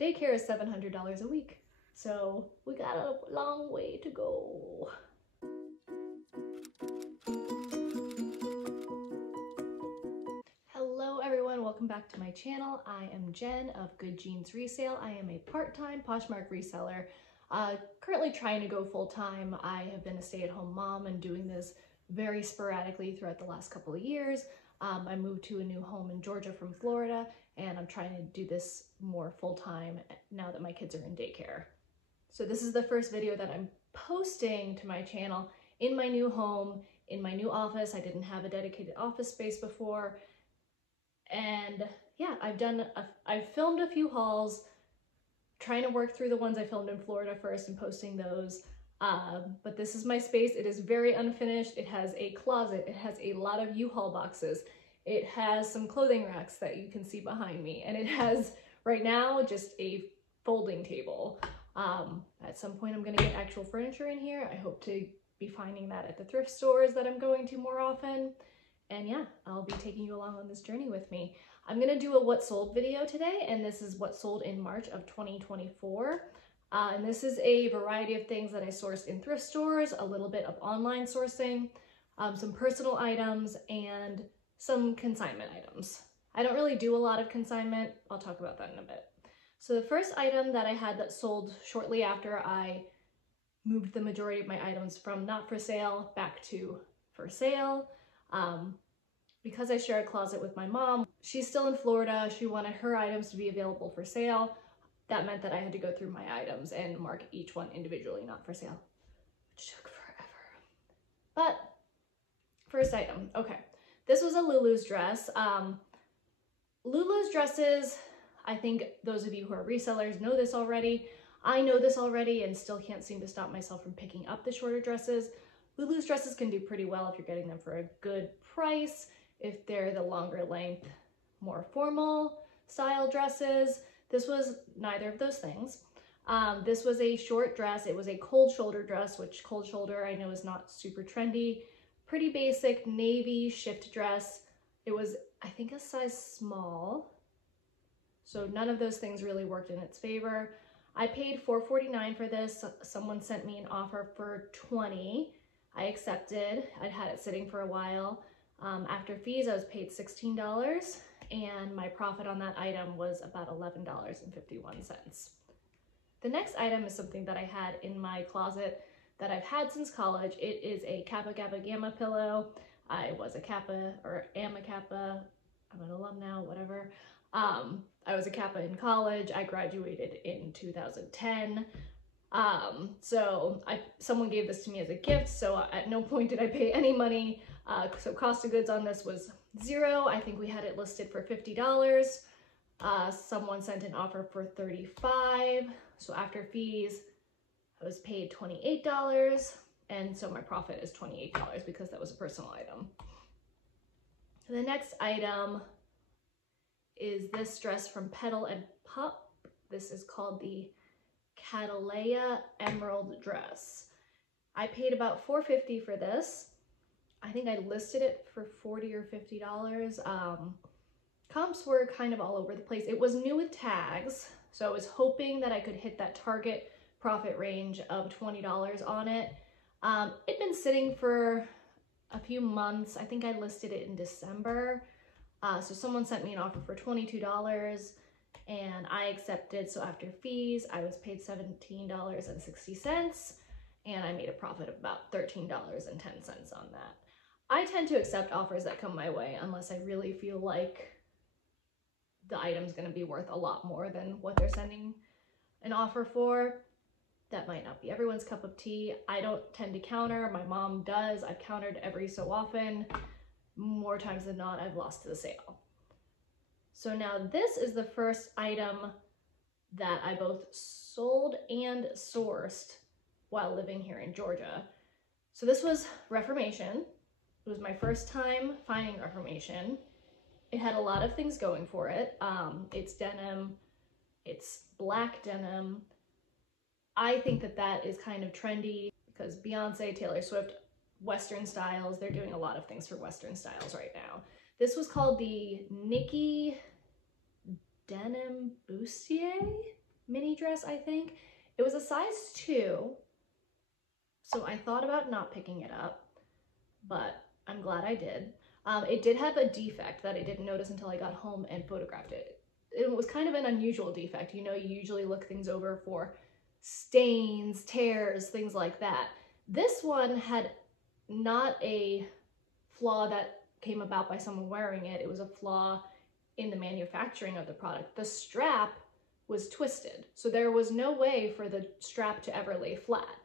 daycare is $700 a week. So we got a long way to go. Hello everyone, welcome back to my channel. I am Jen of Good Jeans Resale. I am a part-time Poshmark reseller. Currently trying to go full-time. I have been a stay-at-home mom and doing this very sporadically throughout the last couple of years. I moved to a new home in Georgia from Florida, and I'm trying to do this more full-time now that my kids are in daycare. So this is the first video that I'm posting to my channel in my new home, in my new office. I didn't have a dedicated office space before. And yeah, I've filmed a few hauls, trying to work through the ones I filmed in Florida first and posting those. But this is my space. It is very unfinished. It has a closet. It has a lot of U-Haul boxes. It has some clothing racks that you can see behind me. And it has, right now, just a folding table. At some point I'm gonna get actual furniture in here. I hope to be finding that at the thrift stores that I'm going to more often. And yeah, I'll be taking you along on this journey with me. I'm gonna do a what sold video today, and this is what sold in March of 2024. And this is a variety of things that I sourced in thrift stores, a little bit of online sourcing, some personal items, and some consignment items. I don't really do a lot of consignment. I'll talk about that in a bit. So the first item that I had that sold shortly after I moved the majority of my items from not for sale back to for sale. Because I share a closet with my mom, she's still in Florida. She wanted her items to be available for sale. That meant that I had to go through my items and mark each one individually, not for sale, which took forever. But first item, okay. This was a Lulu's dress. Lulu's dresses, I think those of you who are resellers know this already. I know this already and still can't seem to stop myself from picking up the shorter dresses. Lulu's dresses can do pretty well if you're getting them for a good price. If they're the longer length, more formal style dresses. This was neither of those things. This was a short dress. It was a cold shoulder dress, which cold shoulder I know is not super trendy. Pretty basic navy shift dress. It was, I think, a size small. So none of those things really worked in its favor. I paid $4.49 for this. Someone sent me an offer for $20. I accepted. I'd had it sitting for a while. After fees, I was paid $16, and my profit on that item was about $11.51. The next item is something that I had in my closet that I've had since college. It is a Kappa Kappa Gamma pillow. I was a Kappa, or am a Kappa. I'm an alum now, whatever. I was a Kappa in college. I graduated in 2010. So someone gave this to me as a gift, so at no point did I pay any money. So cost of goods on this was $0. I think we had it listed for $50. Someone sent an offer for $35. So after fees, I was paid $28. And so my profit is $28 because that was a personal item. The next item is this dress from Petal and Pup. This is called the Catalea Emerald dress. I paid about $4.50 for this. I think I listed it for $40 or $50. Comps were kind of all over the place. It was new with tags, so I was hoping that I could hit that target profit range of $20 on it. It'd been sitting for a few months. I think I listed it in December. So someone sent me an offer for $22 and I accepted. So after fees, I was paid $17.60 and I made a profit of about $13.10 on that. I tend to accept offers that come my way unless I really feel like the item's gonna be worth a lot more than what they're sending an offer for. That might not be everyone's cup of tea. I don't tend to counter. My mom does. I've countered every so often. More times than not, I've lost to the sale. So now this is the first item that I both sold and sourced while living here in Georgia. So this was Reformation. It was my first time finding Reformation. It had a lot of things going for it. It's denim, it's black denim. I think that that is kind of trendy because Beyonce, Taylor Swift, Western styles, they're doing a lot of things for Western styles right now. This was called the Nikki Denim Bustier. dress, I think. It was a size 2, so I thought about not picking it up, but I'm glad I did. It did have a defect that I didn't notice until I got home and photographed it. It was kind of an unusual defect. You know, you usually look things over for stains, tears, things like that. This one had not a flaw that came about by someone wearing it. It was a flaw in the manufacturing of the product. The strap was twisted, so there was no way for the strap to ever lay flat.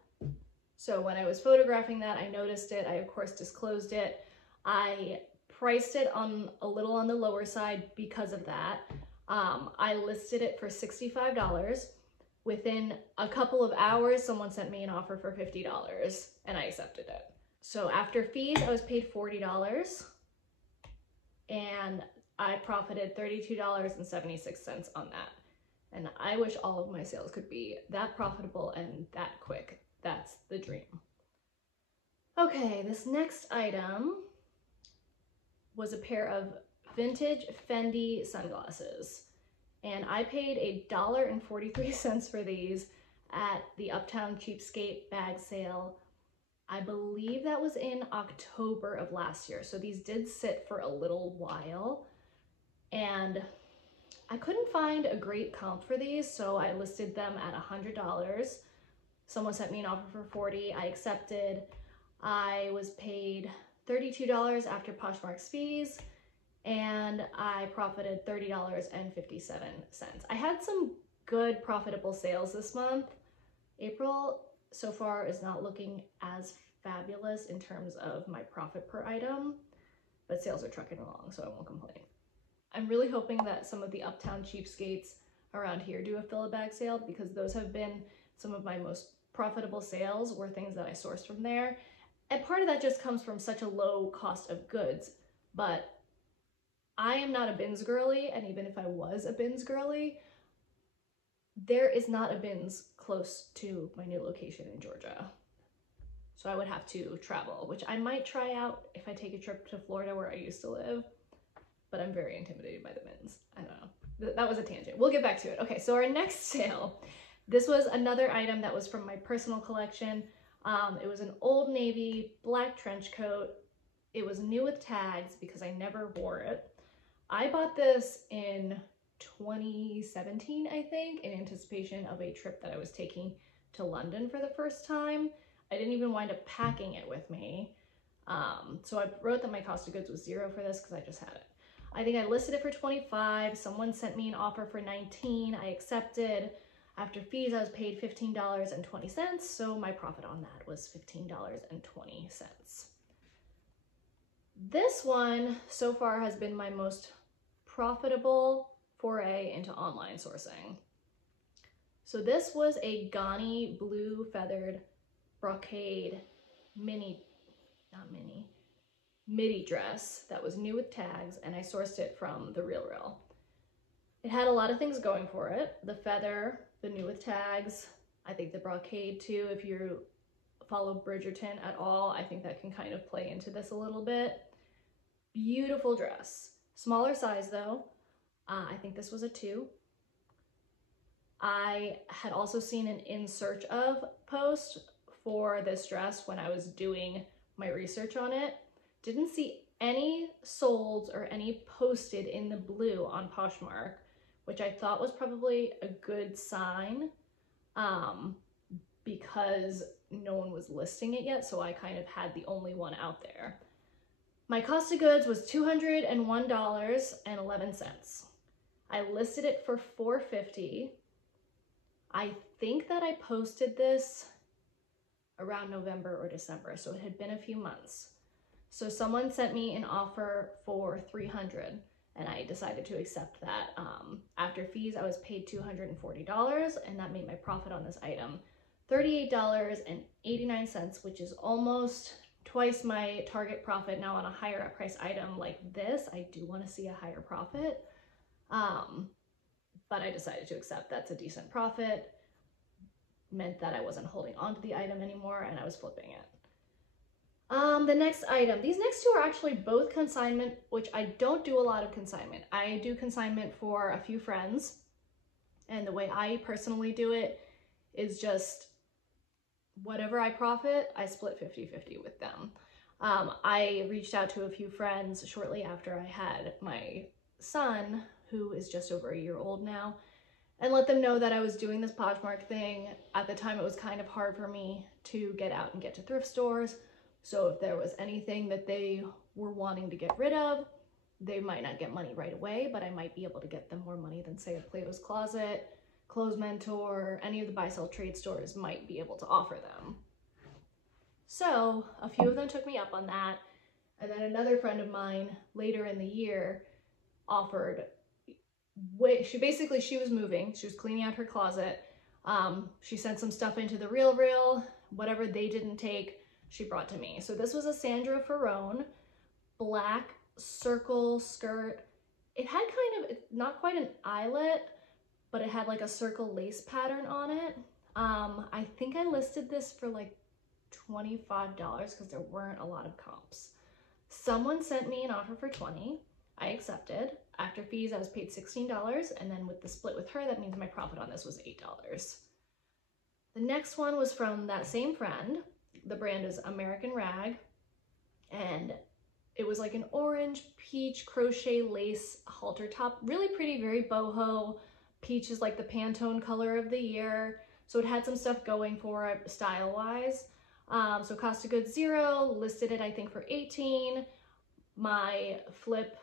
So when I was photographing that, I noticed it. I, of course, disclosed it. I priced it on a little on the lower side because of that. I listed it for $65. Within a couple of hours, someone sent me an offer for $50 and I accepted it. So after fees, I was paid $40 and I profited $32.76 on that. And I wish all of my sales could be that profitable and that quick. That's the dream. Okay, this next item was a pair of vintage Fendi sunglasses. And I paid $1.43 for these at the Uptown Cheapskate bag sale. I believe that was in October of last year. So these did sit for a little while. And I couldn't find a great comp for these, so I listed them at $100. Someone sent me an offer for $40. I accepted. I was paid $32 after Poshmark's fees, and I profited $30.57. I had some good profitable sales this month. April so far is not looking as fabulous in terms of my profit per item, but sales are trucking along, so I won't complain. I'm really hoping that some of the Uptown Cheapskates around here do a fill-a-bag sale, because those have been some of my most profitable sales, were things that I sourced from there. And part of that just comes from such a low cost of goods, but I am not a bins girly, and even if I was a bins girly, there is not a bins close to my new location in Georgia. So I would have to travel, which I might try out if I take a trip to Florida where I used to live, but I'm very intimidated by the bins. I don't know. That was a tangent. We'll get back to it. Okay, so our next sale, this was another item that was from my personal collection. It was an Old Navy black trench coat. It was new with tags because I never wore it. I bought this in 2017, I think, in anticipation of a trip that I was taking to London for the first time. I didn't even wind up packing it with me. So I wrote that my cost of goods was $0 for this because I just had it. I think I listed it for $25. Someone sent me an offer for $19. I accepted. After fees, I was paid $15.20. So my profit on that was $15.20. This one so far has been my most profitable foray into online sourcing. So this was a Ghani blue feathered brocade midi dress that was new with tags, and I sourced it from The RealReal. It had a lot of things going for it. The feather, the new with tags, I think the brocade too. If you follow Bridgerton at all, I think that can kind of play into this a little bit. Beautiful dress. Smaller size though. I think this was a 2. I had also seen an in search of post for this dress when I was doing my research on it. Didn't see any solds or any posted in the blue on Poshmark, which I thought was probably a good sign because no one was listing it yet, so I kind of had the only one out there. My cost of goods was $201.11. I listed it for $450. I think that I posted this around November or December, so it had been a few months. So someone sent me an offer for $300 and I decided to accept that. After fees, I was paid $240, and that made my profit on this item $38.89, which is almost twice my target profit. Now on a higher price item like this, I do want to see a higher profit, but I decided to accept. That's a decent profit. Meant that I wasn't holding on to the item anymore and I was flipping it. The next item, these next two are actually both consignment, which I don't do a lot of consignment. I do consignment for a few friends. And the way I personally do it is just whatever I profit, I split 50-50 with them. I reached out to a few friends shortly after I had my son, who is just over a year old now, and let them know that I was doing this Poshmark thing. At the time, it was kind of hard for me to get out and get to thrift stores. So if there was anything that they were wanting to get rid of, they might not get money right away, but I might be able to get them more money than, say, a Plato's Closet, Clothes Mentor, any of the buy-sell trade stores might be able to offer them. So a few of them took me up on that. And then another friend of mine later in the year offered, she was moving, she was cleaning out her closet. She sent some stuff into the RealReal, whatever they didn't take, she brought to me. So this was a Sandra Ferrone black circle skirt. It had kind of, not quite an eyelet, but it had like a circle lace pattern on it. I think I listed this for like $25 because there weren't a lot of comps. Someone sent me an offer for $20. I accepted. After fees, I was paid $16, and then with the split with her, that means my profit on this was $8. The next one was from that same friend. The brand is American Rag, and it was like an orange peach crochet lace halter top. Really pretty, very boho. Peach is like the Pantone color of the year. So it had some stuff going for it style-wise. So cost of goods $0, listed it I think for $18. My flip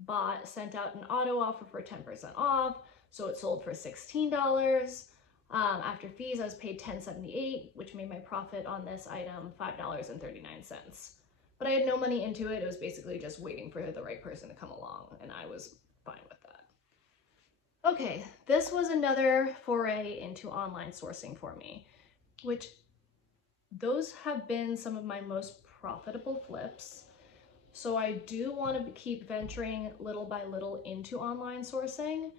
bot sent out an auto offer for 10% off, so it sold for $16. After fees, I was paid $10.78, which made my profit on this item $5.39. But I had no money into it. It was basically just waiting for the right person to come along, and I was fine with that. Okay, this was another foray into online sourcing for me, which those have been some of my most profitable flips. So I do want to keep venturing little by little into online sourcing,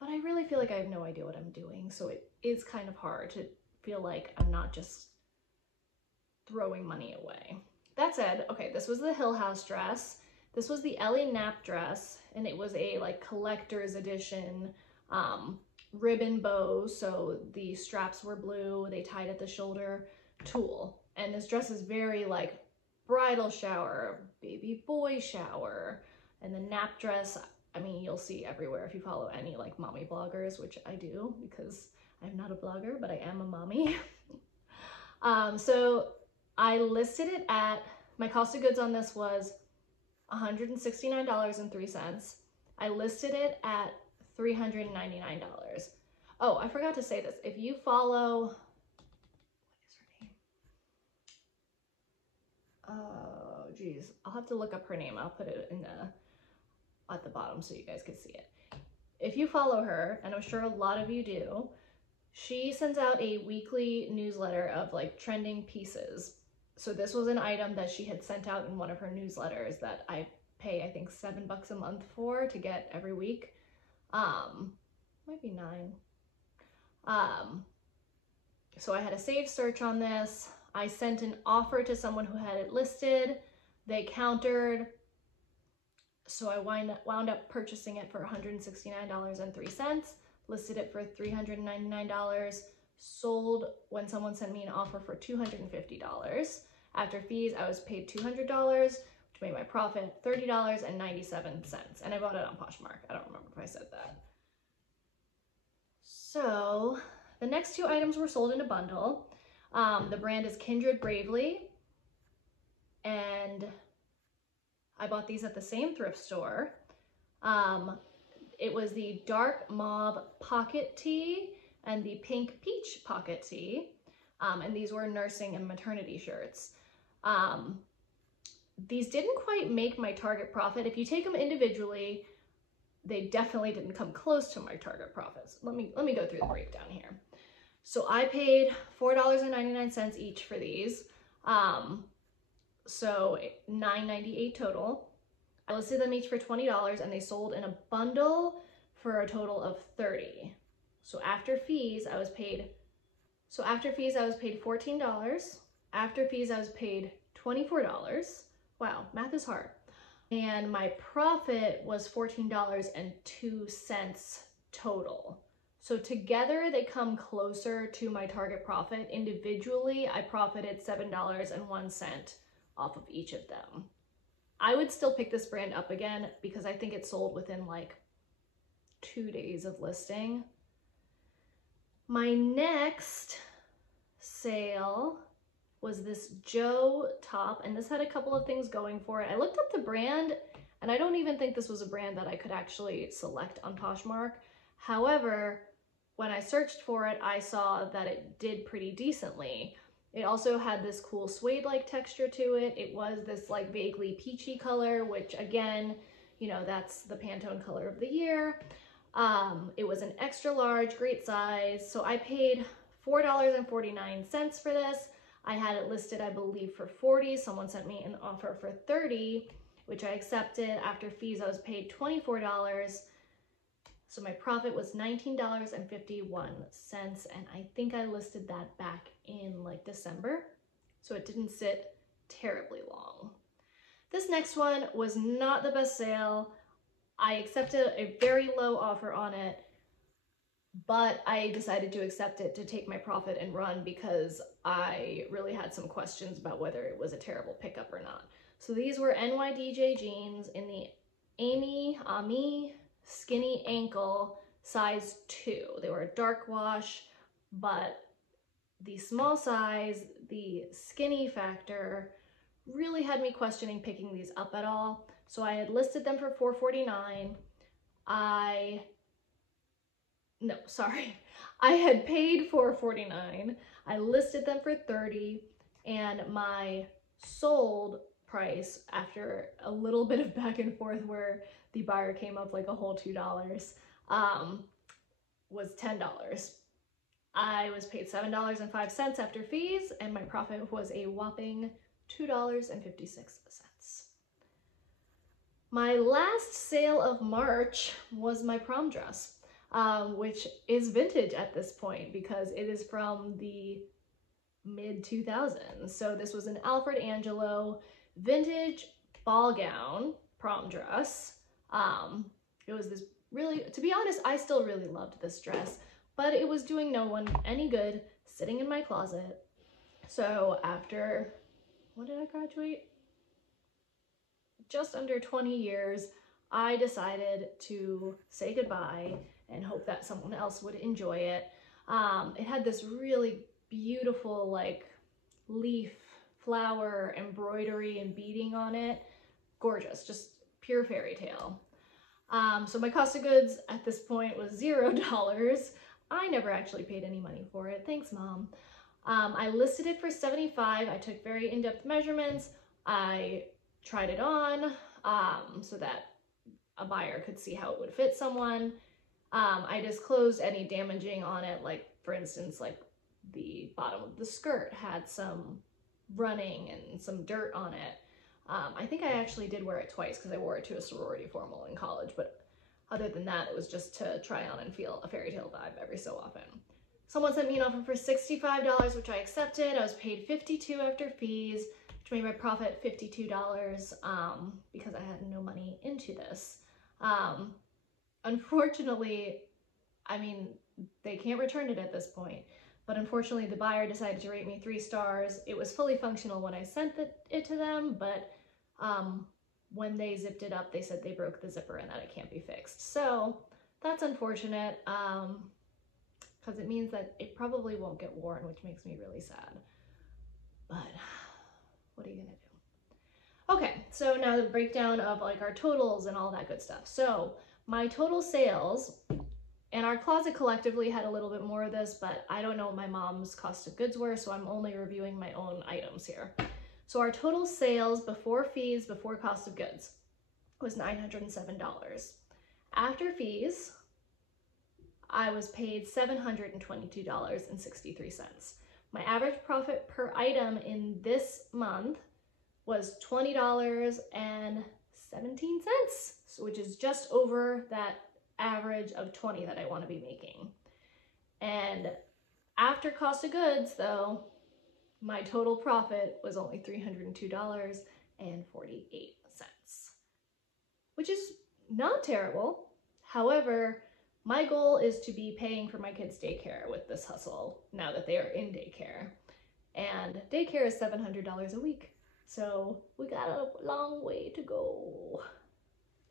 but I really feel like I have no idea what I'm doing. So it is kind of hard to feel like I'm not just throwing money away. That said, okay, this was the Hill House dress. This was the Ellie Knapp dress, and it was a like collector's edition ribbon bow. So the straps were blue, they tied at the shoulder, tulle. And this dress is very like bridal shower, baby boy shower. And the Knapp dress, I mean, you'll see everywhere if you follow any like mommy bloggers, which I do because I'm not a blogger, but I am a mommy. So I listed it at, my cost of goods on this was $169.03. I listed it at $399. Oh, I forgot to say this. If you follow, what is her name? Oh, geez. I'll have to look up her name. I'll put it in at the bottom so you guys can see it. If you follow her, and I'm sure a lot of you do, she sends out a weekly newsletter of like trending pieces. So this was an item that she had sent out in one of her newsletters that I pay, I think, $7 a month for to get every week. Might be $9. So I had a saved search on this. I sent an offer to someone who had it listed. They countered. So I wound up purchasing it for $169.03, listed it for $399, sold when someone sent me an offer for $250. After fees, I was paid $200, which made my profit $30.97. And I bought it on Poshmark. I don't remember if I said that. So the next two items were sold in a bundle. The brand is Kindred Bravely, and I bought these at the same thrift store. It was the dark mauve pocket tee and the pink peach pocket tee. And these were nursing and maternity shirts. These didn't quite make my target profit. If you take them individually, they definitely didn't come close to my target profits. Let me go through the breakdown here. So I paid $4.99 each for these. So $9.98 total. I listed them each for $20 and they sold in a bundle for a total of $30. So after fees, I was paid $14. After fees, I was paid $24. Wow, math is hard. And my profit was $14.02 total. So together they come closer to my target profit. Individually, I profited $7.01 off of each of them. I would still pick this brand up again because I think it sold within like 2 days of listing. My next sale was this Joe top, and this had a couple of things going for it. I looked up the brand, and I don't even think this was a brand that I could actually select on Poshmark. However, when I searched for it, I saw that it did pretty decently. It also had this cool suede-like texture to it. It was this like vaguely peachy color, which again, you know, that's the Pantone color of the year. It was an extra large, great size. So I paid $4.49 for this. I had it listed, I believe, for $40. Someone sent me an offer for $30, which I accepted. After fees, I was paid $24. So my profit was $19.51, and I think I listed that back in like December, so it didn't sit terribly long. This next one was not the best sale. I accepted a very low offer on it, but I decided to accept it to take my profit and run because I really had some questions about whether it was a terrible pickup or not. So these were NYDJ jeans in the Ami skinny ankle size 2. They were a dark wash, but the small size, the skinny factor really had me questioning picking these up at all. So I had listed them for $4.49. I had paid $4.49. I listed them for $30, and my sold price, after a little bit of back and forth where the buyer came up like a whole $2, was $10. I was paid $7.05 after fees, and my profit was a whopping $2.56. My last sale of March was my prom dress, which is vintage at this point because it is from the mid-2000s. So this was an Alfred Angelo vintage ball gown prom dress. It was this really, to be honest, I still really loved this dress, but it was doing no one any good sitting in my closet. So after, when did I graduate? Just under 20 years, I decided to say goodbye and hope that someone else would enjoy it. It had this really beautiful like leaf, flower, embroidery and beading on it. Gorgeous, just pure fairy tale. So my cost of goods at this point was $0. I never actually paid any money for it. Thanks, Mom. I listed it for $75. I took very in-depth measurements. I tried it on so that a buyer could see how it would fit someone. I disclosed any damaging on it, like for instance, like the bottom of the skirt had some running and some dirt on it. I think I actually did wear it twice because I wore it to a sorority formal in college, but other than that, it was just to try on and feel a fairy tale vibe every so often. Someone sent me an offer for $65, which I accepted. I was paid $52 after fees, which made my profit $52 because I had no money into this. Unfortunately, I mean, they can't return it at this point, but unfortunately the buyer decided to rate me 3 stars. It was fully functional when I sent it to them, but when they zipped it up, they said they broke the zipper and that it can't be fixed. So that's unfortunate because it means that it probably won't get worn, which makes me really sad. But what are you gonna do? Okay, so now the breakdown of like our totals and all that good stuff. So my total sales, and our closet collectively had a little bit more of this, but I don't know what my mom's cost of goods were, so I'm only reviewing my own items here. So our total sales before fees, before cost of goods, was $907. After fees, I was paid $722.63. My average profit per item in this month was $20.17, which is just over that average of 20 that I want to be making. And after cost of goods, though, my total profit was only $302.48, which is not terrible. However, My goal is to be paying for my kids' daycare with this hustle now that they are in daycare. And daycare is $700 a week. So we got a long way to go.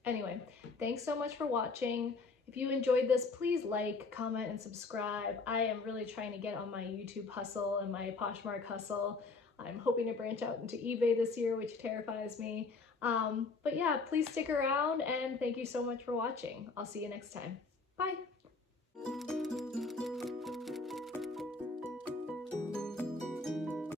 Anyway, thanks so much for watching. If you enjoyed this, please like, comment, and subscribe. I am really trying to get on my YouTube hustle and my Poshmark hustle. I'm hoping to branch out into eBay this year, which terrifies me. But yeah, please stick around and thank you so much for watching. I'll see you next time. Bye.